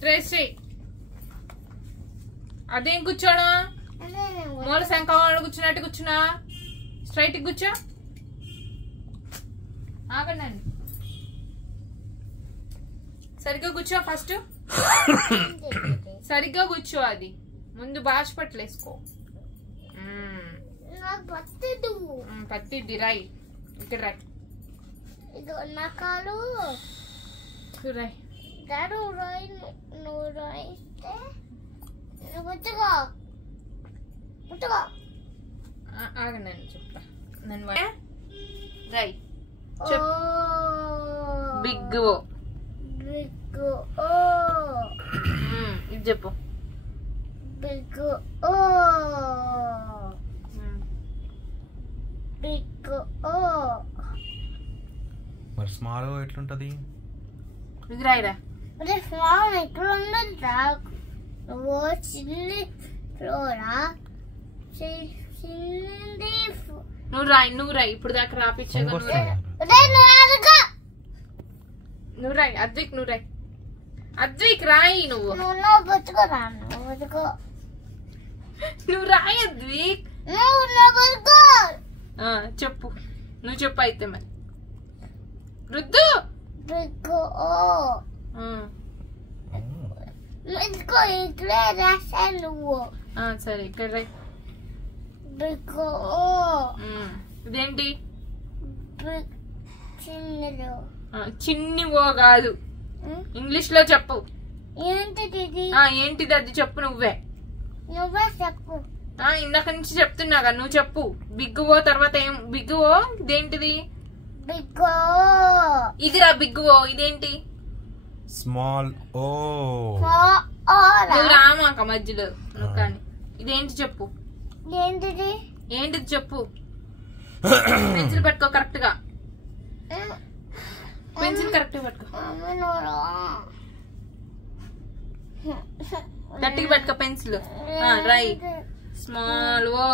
Trace చెయ్యి. అదేం కూర్చోడం? మూల శంఖం కూర్చున్నట్టు కూర్చున్నా. స్ట్రైట్ కూర్చో. ఆగండి. సరిగ్గా కూర్చో. ఫస్ట్ సరిగ్గా కూర్చో. అది ముందు బాష్పట్లు వేసుకో. పత్తిద్ది రాయి. ఇక్కడ రాయి. ఆగండి చెప్తా. నన్ను రాయి. బిగ్ ఓ. ఇది చెప్పు. బిగ్ ఓ. బిగ్ ఓ. మరి స్మాల్ ఓ ఎట్లుంటది? ఇది రాయిరా. స్మాల్ ఎక్కడ ఉండదు. చిన్ని నువ్వు రాయి. ఇప్పుడు దాకా రాపిచ్చా. నువ్వు రాయి. అద్విక్ నువ్వు రాయి. అద్విక్ రాయి. నువ్వు రాయి అద్విక్. చెప్పు. నువ్వు చెప్పు అయితే మరి. రుద్దు. సరే ఇక్కడ రాయి. ఇదేంటి? చిన్ని ఓ కాదు. ఇంగ్లీష్ లో చెప్పు. ఏంటిది అది చెప్పు. నువ్వే చెప్పు. ఇందాక నుంచి చెప్తున్నాగా. నువ్వు చెప్పు. బిగ్ ఓ తర్వాత ఏం? బిగ్ ఓ ఇదేంటిది? ఇదిరా బిగ్ ఓ. ఇదేంటి? స్మాల్ ఓ. నువ్వు రామాక మధ్యలో. కానీ ఇదేంటి చెప్పు. ఏంటిది చెప్పు. పెన్సిల్ పట్టుకో కరెక్ట్ గా. పెన్సిల్ కరెక్ట్ గా పట్టుకో. గట్టిగా పట్టుకో పెన్సిల్. రైట్. స్మాల్ ఓ.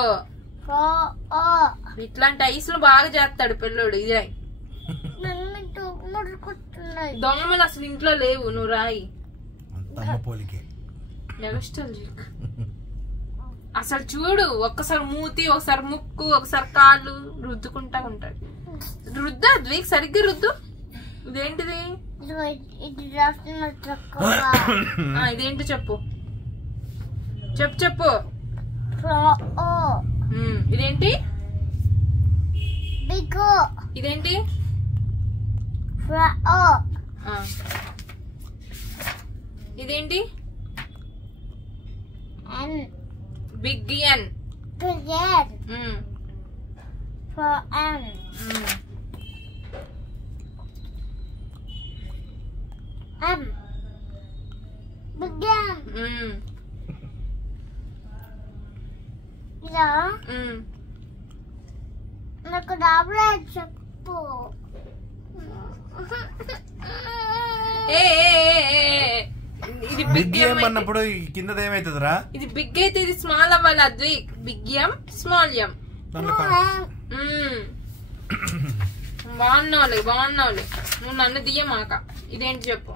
ఇట్లాంటి ఐస్లు బాగా చేస్తాడు పిల్లోడు. ఇది రాయి. దొంగలు అసలు ఇంట్లో లేవు. నువ్వు రాయి. అసలు చూడు. ఒక్కసారి మూతి, ఒకసారి ముక్కు, ఒకసారి కాళ్ళు రుద్దుకుంటా ఉంటాడు. రుద్దు అద్విక్. సరిగ్గా రుద్దు. ఇదేంటిది? ఇదేంటి చెప్పు. చెప్పు. ఇదేంటి? ఇదేంటి? ఇదేంటి? బిగ్ ఎన్. నాకు డాబులా చెప్పు. ఇది బిగ్ ఎం అన్నప్పుడు కింద ఏమైతుందిరా? ఇది బిగ్ అయితే ఇది స్మాల్ అవ్వాలి అద్విక్. బిగ్ ఎం స్మాల్ ఎం. బాగున్నావులే. నువ్వు నన్ను దియ్యమాక. ఇదేంటి చెప్పు.